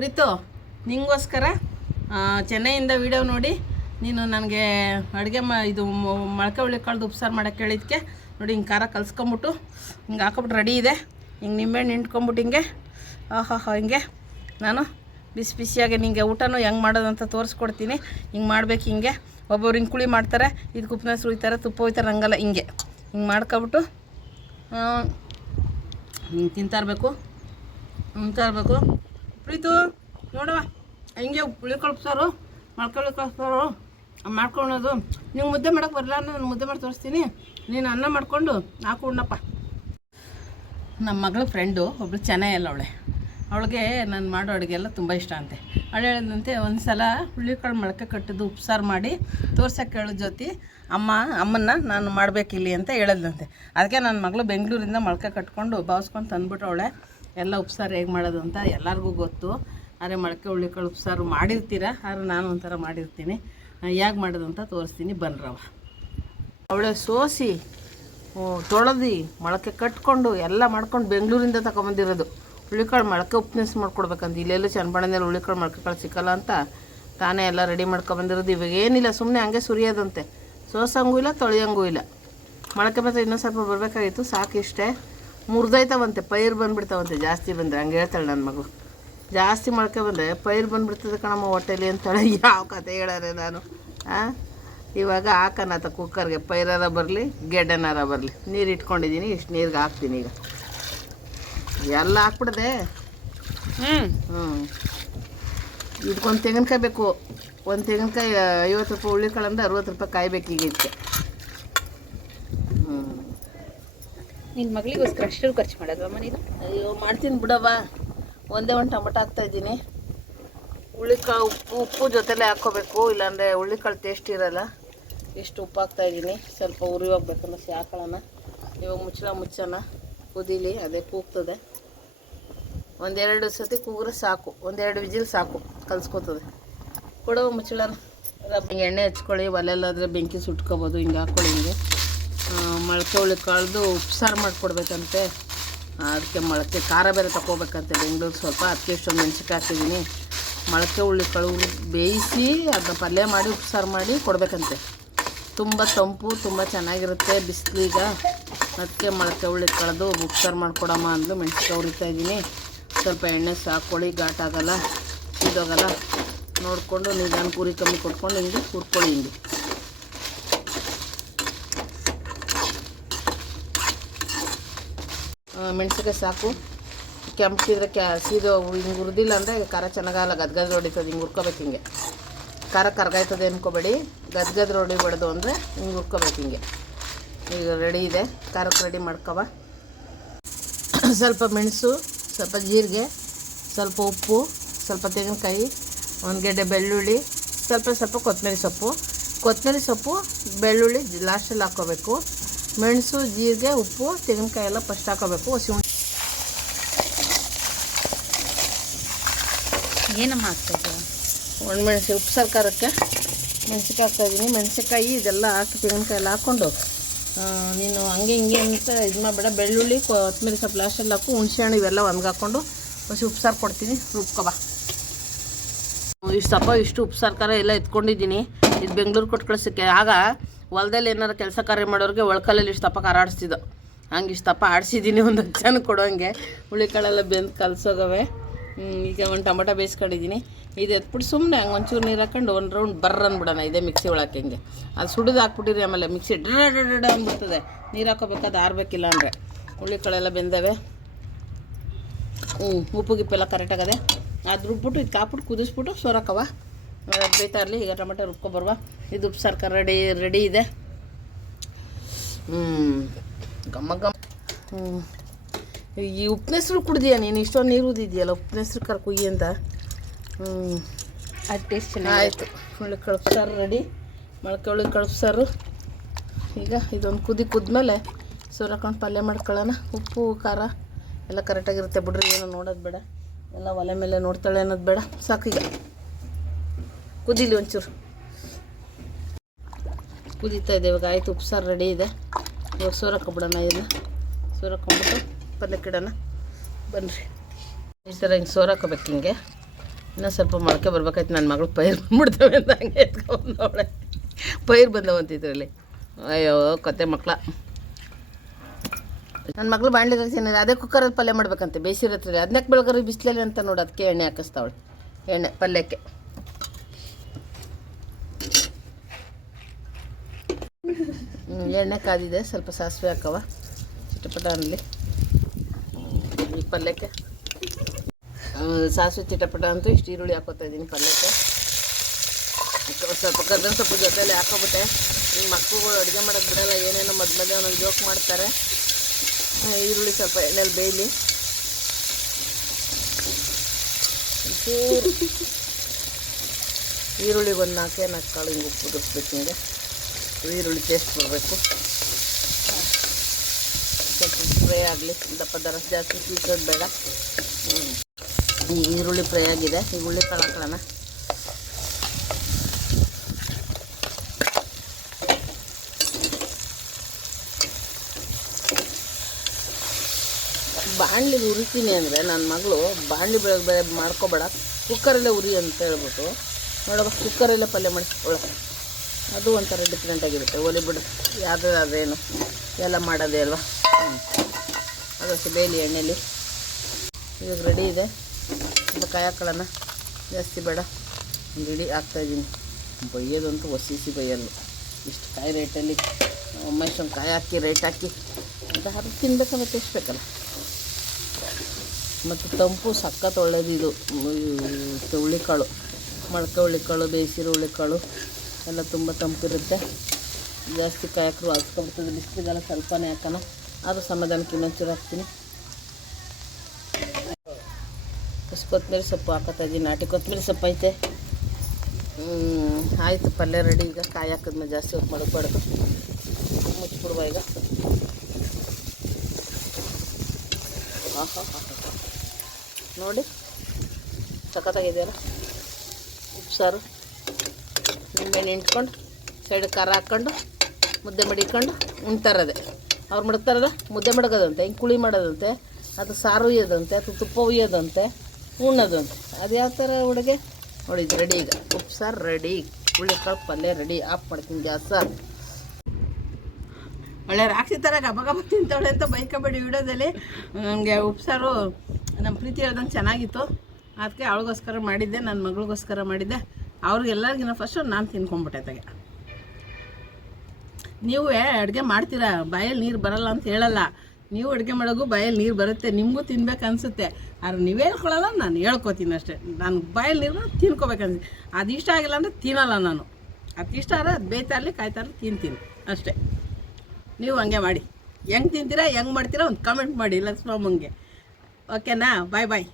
Preethu, ನಿಂಗೋಸ್ಕರ ಚೆನ್ನೈಯಿಂದ video ನೋಡಿ, ನೀನು ನನಗೆ ಅಡುಗೆ ಮ, ಇದು ಮೊಳಕೆ ಹುಳಿ ಕಾಳ್ದು ಉಪ್ಸಾರು ಮಾಡೋಕ್ಕೆ ಹೇಳಿದ್ಕೆ, ನೋಡಿ ಹಿಂಗೆ ಖಾರ ಕಲ್ಸ್ಕೊಂಬಿಟ್ಟು, ಹಿಂಗೆ ಹಾಕೊಬಿಟ್ಟು ರೆಡಿ ಇದೆ. ಹಿಂಗೆ ನಿಂಬೆಹಣ್ಣು ಹಿಂಡ್ಕೊಂಬಿಟ್ಟು ಹಿಂಗೆ ಆಹಾ ಹಿಂಗೆ. ನಾನು ಬಿಸಿ ಬಿಸಿಯಾಗಿ ನಿಂಗೆ ಊಟನೂ ಹೆಂಗೆ ಮಾಡೋದಂತ ತೋರಿಸ್ಕೊಡ್ತೀನಿ. ಹಿಂಗೆ ಮಾಡ್ಬೇಕು ಹಿಂಗೆ. ಒಬ್ಬೊಬ್ರು ಹಿಂಗೆ ಕುಳಿ ಮಾಡ್ತಾರೆ, ಇದು ಕುಪ್ಪನ ಸುಳಿತಾರೆ ತುಪ್ಪ ಹೋಯ್ತಾರೆ ಹಂಗಲ್ಲ, ಹಿಂಗೆ. ಹಿಂಗೆ ಮಾಡ್ಕೊಬಿಟ್ಟು ಹಿಂಗೆ ತಿಂತಾ ಇರಬೇಕು. ತಿಂತಾ ಇರಬೇಕು. ಪ್ರೀತು ನೋಡವ ಹಿಂಗೆ ಹುಳಿ ಕಳ್ಸಾರು ಮಳ್ಕೊಳ್ಳಿ ಕಳ್ಸಾರು ಮಾಡ್ಕೊಳೋದು ನೀವು ಮುದ್ದೆ ಮಾಡೋಕೆ ಬರಲ್ಲ ನಾನು ಮುದ್ದೆ ಮಾಡಿ ತೋರಿಸ್ತೀನಿ. ನೀನು ಅನ್ನ ಮಾಡಿಕೊಂಡು ಹಾಕು ಉಣ್ಣಪ್ಪ. ನಮ್ಮ ಮಗಳ ಫ್ರೆಂಡು, ಒಬ್ಳು ಚೆನ್ನೈ ಅಲ್ಲ ಅವಳೆ. ಅವಳಿಗೆ ನಾನು ಮಾಡೋ ಅಡುಗೆ ಎಲ್ಲ ತುಂಬ ಇಷ್ಟ ಅಂತೆ. ಅವಳು ಹೇಳಿದಂತೆ ಒಂದು ಸಲ ಹುಳ್ಳಿಕಾಳು ಮೊಳಕೆ ಕಟ್ಟಿದ್ದು ಉಪ್ಸಾರು ಮಾಡಿ ತೋರ್ಸೋಕೆ ಹೇಳೋ ಜೊತೆ ಅಮ್ಮ, ಅಮ್ಮನ್ನ ನಾನು ಮಾಡಬೇಕಿಲ್ಲಿ ಅಂತ ಹೇಳಿದಂತೆ ಅದಕ್ಕೆ ನನ್ನ ಮಗಳು ಬೆಂಗಳೂರಿಂದ ಮೊಳಕೆ ಕಟ್ಕೊಂಡು ಬಾವಿಸ್ಕೊಂಡು ತಂದ್ಬಿಟ್ಟು ಅವಳೆ. ಎಲ್ಲ ಉಪ್ಸಾರು ಹೇಗೆ ಮಾಡೋದು ಅಂತ ಎಲ್ಲರಿಗೂ ಗೊತ್ತು. ಆದರೆ ಮೊಳಕೆ ಹುಳ್ಳಿಕಾಳು ಉಪ್ಸಾರು ಮಾಡಿರ್ತೀರ? ಆದ್ರೆ ನಾನು ಒಂಥರ ಮಾಡಿರ್ತೀನಿ. ಹೇಗೆ ಮಾಡೋದು ಅಂತ ತೋರಿಸ್ತೀನಿ. ಬನ್ರವ ಅವಳೆ ಸೋಸಿ ತೊಳೆದು, ಮೊಳಕೆ ಕಟ್ಕೊಂಡು ಎಲ್ಲ ಮಾಡ್ಕೊಂಡು ಬೆಂಗಳೂರಿಂದ ತಗೊಂಬಂದಿರೋದು ಹುಳಿಕಾಳು ಮೊಳಕೆ ಉಪ್ನೆಸ್ ಮಾಡ್ಕೊಡ್ಬೇಕಂತ. ಇಲ್ಲೆಲ್ಲೂ ಚನ್ನಬಣ್ಣದಲ್ಲಿ ಹುಳಿಕಾಳು ಮೊಳಕೆ ಕಾಳು ಸಿಕ್ಕಲ್ಲ ಅಂತ ತಾನೇ ಎಲ್ಲ ರೆಡಿ ಮಾಡ್ಕೊಬಂದಿರೋದು. ಇವಾಗ ಏನಿಲ್ಲ ಸುಮ್ಮನೆ ಹಂಗೆ ಸುರಿಯೋದಂತೆ. ಸೋಸಂಗೂ ಇಲ್ಲ, ತೊಳೆಯಂಗೂ ಇಲ್ಲ. ಮೊಳಕೆ ಮಾತ್ರ ಇನ್ನೊಂದು ಸ್ವಲ್ಪ ಬರಬೇಕಾಗಿತ್ತು, ಸಾಕಿಷ್ಟೇ. ಮುರಿದೈತಾವಂತೆ ಪೈರು ಬಂದುಬಿಡ್ತಾವಂತೆ ಜಾಸ್ತಿ ಬಂದರೆ. ಹಂಗೆ ಹೇಳ್ತಾಳೆ ನನ್ನ ಮಗಳು. ಜಾಸ್ತಿ ಮೊಳಕೆ ಬಂದರೆ ಪೈರು ಬಂದುಬಿಡ್ತದೆ ಕಣಮ್ಮ ಹೊಟ್ಟೆಲಿ ಅಂತಾಳೆ. ಯಾವ ಕತೆ ಹೇಳಾರೆ ನಾನು ಹಾಂ ಇವಾಗ ಹಾಕನತ ಕುಕ್ಕರ್ಗೆ ಪೈರಾರ ಬರಲಿ ಗೆಡ್ಡೆನಾರ ಬರಲಿ. ನೀರು ಇಟ್ಕೊಂಡಿದ್ದೀನಿ ಇಷ್ಟು ನೀರಿಗೆ ಹಾಕ್ತೀನಿ ಈಗ. ಎಲ್ಲ ಹಾಕ್ಬಿಡ್ದೆ? ಹ್ಞೂ ಹ್ಞೂ ಇದಕ್ಕೊಂದು ತೆಂಗಿನಕಾಯಿ ಬೇಕು. ಒಂದು ತೆಂಗಿನಕಾಯಿ ಐವತ್ತು ರೂಪಾಯಿ ಉಳ್ಳಿಕಾಳಂದ್ರೆ ಅರುವತ್ತು ರೂಪಾಯಿ ಕಾಯ್ಬೇಕು ಈಗ ಇದಕ್ಕೆ ಹ್ಞೂ ನಿನ್ನ ಮಗಳಿಗೋಸ್ಕರ ಅಷ್ಟು ಖರ್ಚು ಮಾಡೋದಮ್ಮ ನೀನು? ಅಯ್ಯೋ, ಮಾಡ್ತೀನಿ ಬಿಡವ್ವ. ಒಂದೇ ಒಂದು ಟೊಮಟೊ ಹಾಕ್ತಾ ಇದ್ದೀನಿ. ಹುಳ್ಳಿಕಾಳು ಉಪ್ಪು ಉಪ್ಪು ಜೊತೆಲೇ ಹಾಕ್ಕೋಬೇಕು, ಇಲ್ಲಾಂದರೆ ಹುಳ್ಳಿಕಾಳು ಟೇಸ್ಟ್ ಇರಲ್ಲ. ಇಷ್ಟು ಉಪ್ಪು ಹಾಕ್ತಾ ಇದ್ದೀನಿ. ಸ್ವಲ್ಪ ಉರಿ ಹೋಗ್ಬೇಕಂದ್ರೆ ಸಾಕೊಳ್ಳೋಣ ಇವಾಗ ಮುಚ್ಚಳ ಮುಚ್ಚೋಣ. ಕುದೀಲಿ, ಅದೇ ಕೂಗ್ತದೆ. ಒಂದೆರಡು ಸತಿ ಕೂಗ್ರೆ ಸಾಕು. ಒಂದೆರಡು ವಿಜಿಲ್ ಸಾಕು. ಕಲ್ಸ್ಕೊತದೆ. ಕೊಡೋ ಮುಚ್ಚಳನ. ಎಣ್ಣೆ ಹಚ್ಕೊಳ್ಳಿ, ಒಲೆಲ್ಲಾದರೆ ಬೆಂಕಿ ಸುಟ್ಕೋಬೋದು, ಹಿಂಗೆ ಹಾಕ್ಕೊಳ್ಳಿ ಹಿಂಗೆ. ಮೊಳಕೆ ಹುಳಿ ಕಳೆದು ಉಪ್ಸಾರು ಮಾಡಿಕೊಡ್ಬೇಕಂತೆ. ಅದಕ್ಕೆ ಮೊಳಕೆ ಖಾರ ಬೇರೆ ತಗೋಬೇಕಂತೆ ಬೆಂಗಳೂರು ಸ್ವಲ್ಪ ಅದಕ್ಕೆ ಇಷ್ಟೊಂದು ಮೆಣಸಿನ್ಕಾಯಿ ಹಾಕಿದ್ದೀನಿ. ಮೊಳಕೆ ಹುಳಿ ಕಳು ಬೇಯಿಸಿ ಅದನ್ನ ಪಲ್ಯ ಮಾಡಿ, ಉಪ್ಸಾರು ಮಾಡಿ ಕೊಡಬೇಕಂತೆ. ತುಂಬ ತಂಪು, ತುಂಬ ಚೆನ್ನಾಗಿರುತ್ತೆ ಬಿಸಿಲೀಗ ಅದಕ್ಕೆ ಮೊಳಕೆ ಹುಳಿ ಕಳೆದು ಉಪ್ಸಾರು ಮಾಡಿಕೊಡಮ್ಮ ಅಂದ್ಲು. ಮೆಣಸಿಕಾಯಿ ಹುರಿತಾ ಇದ್ದೀನಿ. ಸ್ವಲ್ಪ ಎಣ್ಣೆ ಸಾಕೊಳ್ಳಿ ಘಾಟ್ ಆಗಲ್ಲ ಇದಾಗಲ್ಲ ನೋಡಿಕೊಂಡು ನಿಧಾನ ಪೂರಿ ಕಮ್ಮಿ ಕೊಟ್ಕೊಂಡು ಹಿಂಗೆ ಹುರ್ಕೊಳ್ಳಿ ಹಿಂಗೆ. ಮೆಣಸಿನ್ಕಾಯಿ ಸಾಕು. ಕೆಂಪಿದ್ರೆ ಕ್ಯಾ, ಸೀದೋ ಹಿಂಗೆ ಹುರಿದಿಲ್ಲ ಅಂದರೆ ಖಾರ ಚೆನ್ನಾಗಲ್ಲ, ಗದ್ಗದ್ ಹೊಡಿತದೆ ಹಿಂಗೆ ಹುರ್ಕೋಬೇಕು ಹಿಂಗೆ. ಖಾರ ಕರ್ಗಾಯ್ತದೆ ಅನ್ಕೋಬೇಡಿ. ಗದ್ಗದ್ ಬಡ್ದು ಅಂದರೆ ಹಿಂಗೆ ಹುರ್ಕೋಬೇಕು ಹಿಂಗೆ. ಈಗ ರೆಡಿ ಇದೆ. ಖಾರಕ್ಕೆ ರೆಡಿ ಮಾಡ್ಕೊಬ ಸ್ವಲ್ಪ ಮೆಣಸು, ಸ್ವಲ್ಪ ಜೀರಿಗೆ, ಸ್ವಲ್ಪ ಉಪ್ಪು, ಸ್ವಲ್ಪ ತೆಂಗಿನಕಾಯಿ, ಒಂದು ಬೆಳ್ಳುಳ್ಳಿ, ಸ್ವಲ್ಪ ಸ್ವಲ್ಪ ಕೊತ್ತಂಬರಿ ಸೊಪ್ಪು. ಕೊತ್ತಂಬರಿ ಸೊಪ್ಪು ಬೆಳ್ಳುಳ್ಳಿ ಲಾಸ್ಟಲ್ಲಿ ಹಾಕ್ಕೋಬೇಕು. ಮೆಣಸು ಜೀರಿಗೆ ಉಪ್ಪು ತೆಂಗಿನಕಾಯಿ ಎಲ್ಲ ಫಸ್ಟ್ ಹಾಕೋಬೇಕು. ಹಸಿ ಏನಮ್ಮ ಹಾಕ್ಬೇಕು ಒಣಮೆಣಸು ಉಪ್ಪು ಸರ್ಕಾರಕ್ಕೆ. ಮೆಣಸಿಕಾಯಿ ಹಾಕ್ತಾಯಿದ್ದೀನಿ ಮೆಣಸಿನ್ಕಾಯಿ ಇದೆಲ್ಲ ಹಾಕಿ ತೆಂಗಿನಕಾಯಿ ಎಲ್ಲ ಹಾಕ್ಕೊಂಡು ನೀನು ಹಂಗೆ ಹಿಂಗೆ ಅಂತ ಇದು ಮಾಡಬೇಡ. ಬೆಳ್ಳುಳ್ಳಿ ಕೊತ್ತಂಬರಿ ಸ್ವಲ್ಪ ಲಾಸ್ಟಲ್ಲಿ ಹಾಕು. ಹುಣಸೆಹಣ್ಣು ಇವೆಲ್ಲ ಒಣಗಾಕೊಂಡು ಹಾಕ್ಕೊಂಡು ಹಸಿ ಉಪ್ಪು ಸಾರು ಕೊಡ್ತೀನಿ. ರುಬ್ಕೊಬಾ ಇಷ್ಟು ಇಷ್ಟು ಉಪ್ಪು ಸರ್ಕಾರ ಎಲ್ಲ ಎತ್ಕೊಂಡಿದ್ದೀನಿ. ಇದು ಬೆಂಗಳೂರು ಕೊಟ್ಟು ಕಳ್ಸೋಕ್ಕೆ ಆಗ ಹೊಲ್ದಲ್ಲಿ ಏನಾರು ಕೆಲಸ ಕಾರ್ಯ ಮಾಡೋರಿಗೆ ಒಳ್ಕಲ್ಲಲ್ಲಿ ಇಷ್ಟು ತಪ್ಪ ಹಂಗೆ ಇಷ್ಟು ದಪ್ಪ ಆಡಿಸಿದ್ದೀನಿ ಒಂದು ಜನ ಕೊಡೋಂಗೆ. ಹುಳಿಕಾಳೆಲ್ಲ ಬೆಂದು ಕಲಸೋಗವೆ. ಈಗ ಒಂದು ಟೊಮೊಟೊ ಬೇಯಿಸ್ಕೊಂಡಿದ್ದೀನಿ ಇದು ಎತ್ಬಿಟ್ಟು ಸುಮ್ಮನೆ ಹಂಗೆ ಒಂಚೂರು ನೀರು ಹಾಕೊಂಡು ಒಂದು ರೌಂಡ್ ಬರ್ರ ಅಂದ್ಬಿಡೋಣ ಇದೇ ಮಿಕ್ಸಿ ಒಳಕ್ಕೆ ಹಿಂಗೆ. ಅದು ಸುಡಿದು ಹಾಕ್ಬಿಟ್ಟಿರಿ ಆಮೇಲೆ ಮಿಕ್ಸಿ ಡ್ರ ಡ್ರ ಅಂದ್ಬಿಡ್ತದೆ. ನೀರು ಹಾಕೋಬೇಕಾದ್ರೆ ಆರ್ಬೇಕಿಲ್ಲ ಅಂದರೆ. ಹುಳಿಕಾಳೆಲ್ಲ ಬೆಂದವೆ. ಹ್ಞೂ ಉಪ್ಪು ಗಿಪ್ಪೆಲ್ಲ ಕರೆಕ್ಟಾಗದೆ ಅದು ರುಬ್ಬಿಟ್ಟು ಇದು ಕಾಪ್ಬಿಟ್ಟು ಕುದಿಸ್ಬಿಟ್ಟು ಸೋರಕ್ಕವ ಬೇಯ್ತಾ ಇರಲಿ ಈಗ ಟೊಮೆಟೊ ರುಬ್ಕೊಬರ್ವಾ ಇದು ಉಪ್ಪು ಸರ್ಕಾರ ರೆಡಿ ರೆಡಿ ಇದೆ. ಹ್ಞೂ ಗಮ್ಮ ಗಮ್ಮ ಹ್ಞೂ ಈ ಉಪ್ಪಿನ ಹೆಸ್ರು ಕುಡ್ದೀಯ ನೀನು? ಇಷ್ಟೊಂದು ನೀರು ಉದಿದೆಯಲ್ಲ ಉಪ್ಪನೆಸ್ರು ಕರ್ ಕುಯ್ಯಿ ಅಂತ. ಹ್ಞೂ ಅದು ಟೇಸ್ಟ್ ಚೆನ್ನಾಗಿ ಆಯಿತು ಹುಳಿ ಕಳುಪು ಸಾರು ರೆಡಿ. ಮೊಳಕೆ ಹುಳಿ ಕಳುಪು ಸಾರು ಈಗ ಇದೊಂದು ಕುದಿ ಕುದ್ಮೇಲೆ ಸೂರ್ಯಕಾಂಡ್ ಪಲ್ಯ ಮಾಡ್ಕೊಳ್ಳೋಣ ಉಪ್ಪು ಖಾರ ಎಲ್ಲ ಕರೆಕ್ಟಾಗಿರುತ್ತೆ ಬಿಡ್ರಿ ಏನೋ ನೋಡೋದು ಬೇಡ. ಎಲ್ಲ ಒಲೆ ಮೇಲೆ ನೋಡ್ತಾಳೆ ಅನ್ನೋದು ಬೇಡ. ಸಾಕೀಗ ಕುದೀಲಿ ಒಂಚೂರು. ಕುದೀತಾ ಇದೆ, ಇವಾಗ ಆಯಿತು, ಉಪ್ಸಾರು ರೆಡಿ ಇದೆ. ಇವಾಗ ಸೋರಕ್ಕೊಬಿಡೋಣ ಇದನ್ನು. ಸೋರಕ್ಕೊಂಬಿಟ್ಟು ಪಲ್ಯಕ್ಕಿಡೋಣ ಬನ್ನಿರಿ ಈ ಥರ ಹಿಂಗೆ ಸೋರಾಕೋಬೇಕು ಹಿಂಗೆ. ಇನ್ನೂ ಸ್ವಲ್ಪ ಮೊಳಕೆ ಬರ್ಬೇಕಾಯ್ತು ನನ್ನ ಮಗಳು ಪೈರು ಬಂದ್ಬಿಡ್ತವೆ ಅಂತ ಹಂಗೆ ಎತ್ಕೊಂಡವಳೆ ಪೈರು ಬಂದವಂತ ಇದರಲ್ಲಿ. ಅಯ್ಯೋ, ಕತೆ ಮಕ್ಕಳ ನನ್ನ ಮಗಳು ಬಾಣಲಿಗೆ ಹಾಕ್ತೀನಿ ಅದೇ ಕುಕ್ಕರಲ್ಲಿ ಪಲ್ಯ ಮಾಡ್ಬೇಕಂತೆ ಬೇಯಿಸಿರತ್ರಿ ಅದನ್ನಕ್ಕೆ ಬೆಳಗಾರಿ ಬಿಸಿಲಲ್ಲಿ ಅಂತ ನೋಡಿ ಅದಕ್ಕೆ ಎಣ್ಣೆ ಹಾಕಿಸ್ತಾವಳೆ. ಎಣ್ಣೆ, ಪಲ್ಯಕ್ಕೆ. ಎಣ್ಣೆ ಕಾದಿದೆ, ಸ್ವಲ್ಪ ಸಾಸಿವೆ ಹಾಕವ ಚಿಟಪಟ ಈ ಪಲ್ಯಕ್ಕೆ. ಸಾಸಿವೆ ಚಿಟಪಟ ಅಂತೂ ಇಷ್ಟು ಈರುಳ್ಳಿ ಹಾಕೋತಾ ಇದ್ದೀನಿ ಪಲ್ಯಕ್ಕೆ. ಸ್ವಲ್ಪ- ಕರ್ಬೇವಿನ ಸೊಪ್ಪು ಜೊತೆಯಲ್ಲಿ ಹಾಕೋಬಿಟ್ಟೆ. ಈ ಮಕ್ಕಳುಗಳು ಅಡುಗೆ ಮಾಡೋದು ಬಿಡಲ್ಲ, ಏನೇನೋ ಮಧ್ಯ ಮಧ್ಯೆ ಒಂದೊಂದು ಜೋಕ್ ಮಾಡ್ತಾರೆ. ಈರುಳ್ಳಿ ಸ್ವಲ್ಪ ಎಣ್ಣೆಲಿ ಬೇಯಲಿ. ಈರುಳ್ಳಿಗೆ ಒಂದು ನಾಲ್ಕೇ ನಾಲ್ಕು ಕಾಳು ಹಿಂಗೆ ಉಪ್ಪು ಹಿಂಗೆ ಈರುಳ್ಳಿ ಟೇಸ್ಟ್ ಬರಬೇಕು ಸ್ವಲ್ಪ ಫ್ರೈ ಆಗಲಿ, ದಪ್ಪ ದರ ಜಾಸ್ತಿ ಸೀಸೋದು ಬೇಡ. ಈ ಈರುಳ್ಳಿ ಫ್ರೈ ಆಗಿದೆ. ಈ ಹುಳ್ಳಿ ಕಾಳು ಹಾಕೊಳ್ಳೋಣ ಬಾಣಲಿ ಉರಿತೀನಿ ಅಂದರೆ ನನ್ನ ಮಗಳು ಬಾಣಲಿ ಬೆಳಗ್ಗೆ ಬೇರೆ ಮಾಡ್ಕೋಬೇಡ. ಕುಕ್ಕರಲ್ಲೇ ಉರಿ ಅಂತ ಹೇಳ್ಬಿಟ್ಟು. ನೋಡವ ಕುಕ್ಕರಲ್ಲೇ ಪಲ್ಯ ಮಾಡಿ ಒಳಗೆ ಅದು ಒಂಥರ ಡಿಫ್ರೆಂಟ್ ಆಗಿರುತ್ತೆ. ಒಲೆ ಬಿಡು. ಯಾವುದು ಅದೇನು? ಎಲ್ಲ ಮಾಡೋದೇ ಅಲ್ವಾ? ಅದು ಅದಷ್ಟು ಬೇಲಿ ಎಣ್ಣೆಲಿ. ಇವಾಗ ರೆಡಿ ಇದೆ. ಸ್ವಲ್ಪ ಕಾಯಿ ಜಾಸ್ತಿ ಬೇಡ. ಒಂದು ಇಡೀ ಹಾಕ್ತಾಯಿದ್ದೀನಿ ಬೈಯೋದಂತೂ ಒಸಿಸಿ ಬೈಯಲ್ಲ. ಇಷ್ಟು ಕಾಯಿ ರೇಟಲ್ಲಿ ಒಮ್ಮೆ ಕಾಯಿ ಹಾಕಿ ರೇಟ್ ಹಾಕಿ, ಅಂತ ಹರಿದು ತಿನ್ಬೇಕಂದ್ರೆ ಟೇಸ್ಟ್ ಬೇಕಲ್ಲ. ಮತ್ತು ತಂಪು ಸಖತ್ ಒಳ್ಳೇದು ಇದು ಹುಳ್ಳಿಕಾಳು ಮೊಳಕೆ ಹುಳ್ಳಿಕಾಳು ಬೇಯಿಸಿರೋ ಹುಳ್ಳಿಕಾಳು ಎಲ್ಲ ತುಂಬ ತಂಪಿರುತ್ತೆ. ಜಾಸ್ತಿ ಕಾಯಕರು ಹಾಕ್ಕೊಂಡ್ಬಿಡ್ತದೆ ಬಿಸಿಲಿಗೆಲ್ಲ ಸ್ವಲ್ಪನೇ ಹಾಕೋಣ. ಆದರೂ ಸಮಾಧಾನಕ್ಕೆ ಇನ್ನೊಂಚೂರು ಹಾಕ್ತೀನಿ. ಇಷ್ಟು ಕೊತ್ತಂಬರಿ ಸೊಪ್ಪು ಹಾಕೋತಾ ಇದ್ದೀನಿ. ನಾಟಿ ಕೊತ್ತಂಬರಿ ಸೊಪ್ಪು ಐತೆ. ಆಯಿತು. ಪಲ್ಯ ರೆಡಿ ಈಗ. ಕಾಯಿ ಹಾಕಿದ್ಮೇಲೆ ಜಾಸ್ತಿ ಹೊತ್ತು ಮಡಗಬಾರ್ದು. ಮುಚ್ಚಿಬಿಡುವ ಈಗ. ನೋಡಿ. ಸಖತ್ತಾಗಿದೆಯಲ್ಲ? ಉಪ್ಪು ಸಾರು ನಿಂಬೆಹಣ್ಣು ಹಿಂಡ್ಕೊಂಡು ಸೈಡ್ ಖಾರ ಹಾಕ್ಕೊಂಡು, ಮುದ್ದೆ ಮಡಿಕೊಂಡು ಉಣ್ತಾರದೆ ಅವ್ರು ಮಡಗ್ತಾರಲ್ಲ ಮುದ್ದೆ ಮಡಗೋದಂತೆ ಹಿಂಗೆ ಕುಳಿ ಮಾಡೋದಂತೆ, ಅದು ಸಾರು ಉಯ್ಯೋದಂತೆ ಅದು ತುಪ್ಪ ಉಯ್ಯೋದಂತೆ ಉಣ್ಣೋದಂತೆ. ಅದು ಯಾವ ಥರ ಹುಡುಗೆ ನೋಡಿ ರೆಡಿ ಈಗ. ಉಪ್ಪು ಸಾರು ರೆಡಿ. ಹುಳಿಕಾಳು ಪಲ್ಯ ರೆಡಿ. ಆಫ್ ಮಾಡ್ತೀನಿ ಗ್ಯಾಸ ಒಳ್ಳೆ ರಾಕ್ಷಿ ಥರ ಗಬ ಗಬ ತಿಂತಾಳೆ ಅಂತ ಬೈಕಬೇಡಿ ವಿಡಿಯೋದಲ್ಲಿ. ನನಗೆ ಉಪ್ಸಾರು ನಮ್ಮ ಪ್ರೀತಿ ಹೇಳ್ದಂಗೆ ಚೆನ್ನಾಗಿತ್ತು. ಅದಕ್ಕೆ ಅವಳಿಗೋಸ್ಕರ ಮಾಡಿದ್ದೆ, ನನ್ನ ಮಗಳಿಗೋಸ್ಕರ ಮಾಡಿದ್ದೆ. ಅವ್ರಿಗೆಲ್ಲರಿಗಿನ ಫಸ್ಟು ನಾನು ತಿನ್ಕೊಂಬಿಟ್ಟೆ ತೆಗೆ ನೀವು ಅಡುಗೆ ಮಾಡ್ತೀರಾ? ಬಾಯಲ್ಲಿ ನೀರು ಬರಲ್ಲ ಅಂತ ಹೇಳಲ್ಲ. ನೀವು ಅಡುಗೆ ಮಾಡೋಗು ಬಾಯಲ್ಲಿ ನೀರು ಬರುತ್ತೆ, ನಿಮಗೂ ತಿನ್ಬೇಕು ಅನಿಸುತ್ತೆ. ಆದ್ರೆ ನೀವು ಹೇಳ್ಕೊಳ್ಳಲ್ಲ ನಾನು ಹೇಳ್ಕೊತೀನಿ ಅಷ್ಟೇ. ನಾನು ಬಾಯಲ್ಲಿ ನೀರು ತಿನ್ಕೋಬೇಕನ್ಸಿ ಅದು ಇಷ್ಟ ಆಗಿಲ್ಲ ಅಂದರೆ ತಿನ್ನಲ್ಲ ನಾನು. ಅದು ಇಷ್ಟ ಆದರೆ ಅದು ಬೇಯ್ತಾ ತಿಂತೀನಿ ಅಷ್ಟೇ. ನೀವು ಹಂಗೆ ಮಾಡಿ. ಹೆಂಗೆ ತಿಂತೀರಾ, ಹೆಂಗೆ ಮಾಡ್ತೀರಾ ಒಂದು ಕಮೆಂಟ್ ಮಾಡಿ, ಲಕ್ಷ್ಮಮ್ಮಂಗೆ. ಓಕೆನಾ ಬಾಯ್ ಬಾಯ್